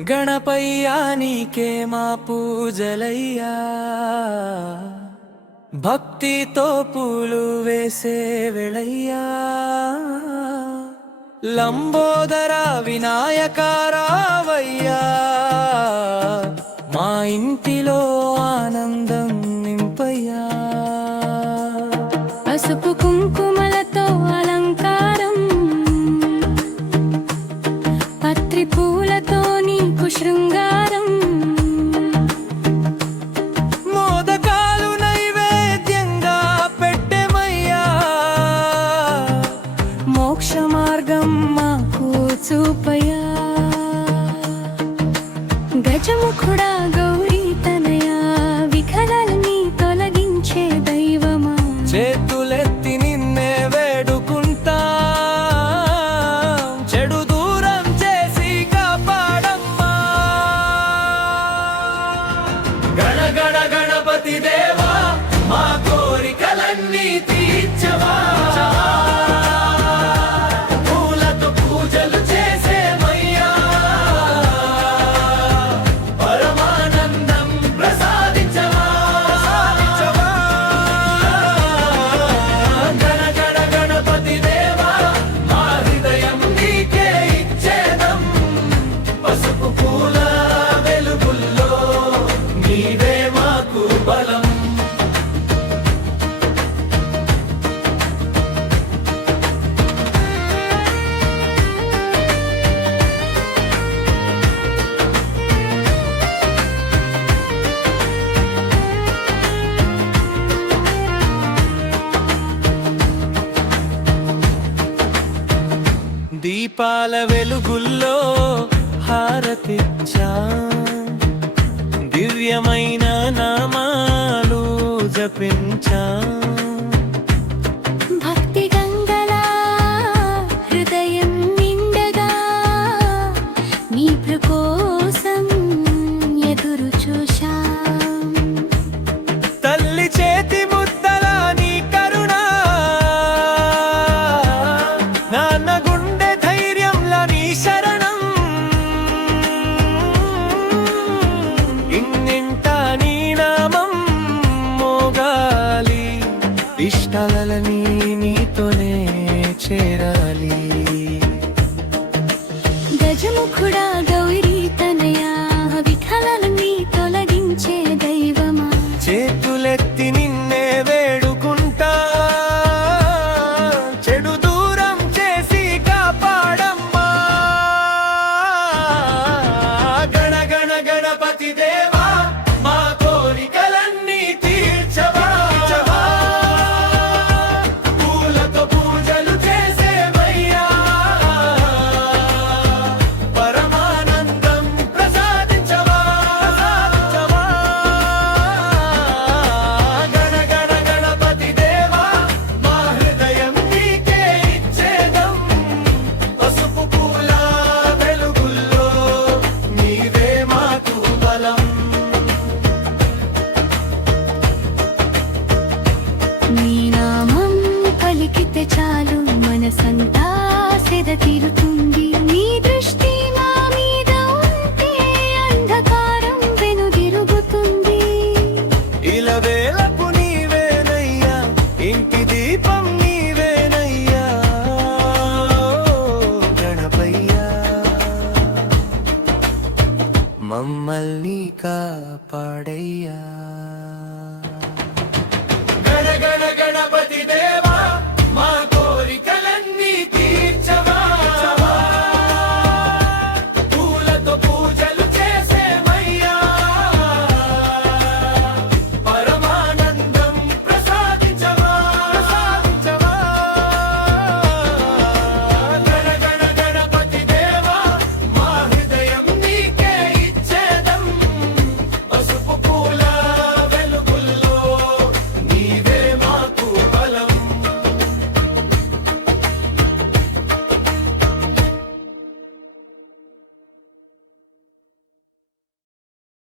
గణపయ్యా నీకే మా పూజలయ్యా, భక్తితో పూలు వేసే వెళయ్యా. లంబోదర వినాయక రావయ్యా, మా ఇంటిలో ఆనందం నింపయ్యా. పసుపు కుంకుమలతో అలంకారం, పత్రి పూలతో నీకు శృంగారం. మోదకాలు నైవేద్యంగా పెట్టెమయ్యా, మోక్ష మార్గం మాకు చూపయ్యా. గజముఖుడా గౌరీ తనయా, విఘ్నాలని తొలగించే దైవమా. చేతులెత్తి నిన్నే వేడుకుంటా, చెడు దూరం చేసి కాపాడమ్మా. గణ గణ గణపతి దేవా, మా కోరికలన్నీ తీర్చవా. పూలతో పూజలు చేసేమయ్యా, పరమానందం ప్రసాదించవా. గణ గణ గణపతి దేవా, మా హృదయం నీకే ఇచ్చేదం. పసుపు పూల వెలుగుల్లో నీవే మాకు బలం. దీపాల వెలుగుల్లో హారతిచ్చా, దివ్యమైన నామాలు జపించా. భక్తి గంగలా హృదయం నిండగా, నీ కోసం ఎదురు చూశా. తల్లి చేతి ముద్దల నీ కరుణ, నాన్న గుండె ధైర్యంలా నీ శరణం. ఇన్నింట నీ నామం మోగాలి, ఇష్టాలని నీతోనే చేరాలి. గజముఖుడా గౌరీ తనయా, విఘ్నాలని తొలగించే దైవమా. చేతులెత్తి నిన్నే వేడుకుంటా, చెడు దూరం చేసి కాపాడమ్మా. గణ గణ గణపతి దేవా, మా కోరికలన్నీ తీర్చవా. పూలతో పూజలు చేసేమయ్యా, పరమానందం ప్రసాదించవా. గణ గణ గణపతి దేవా, మా హృదయం నీకే ఇచ్చేదం. పసుపు పూల వెలుగుల్లో నీవే మాకు బలం. నీ నామం పలికితే చాలు, మనసంతా సెద తీరుతుంది. నీ దృష్టి మా మీద ఉంటే అంధకారం వెనుదిరుగుతుంది. ఇలవేళపు నీవేనయ్యా, ఇంటి దీపం నీవేనయ్యా. గణపయ్యా, మమ్మల్ని కాపాడయ్యా. గణ గణ గణపతి దేవ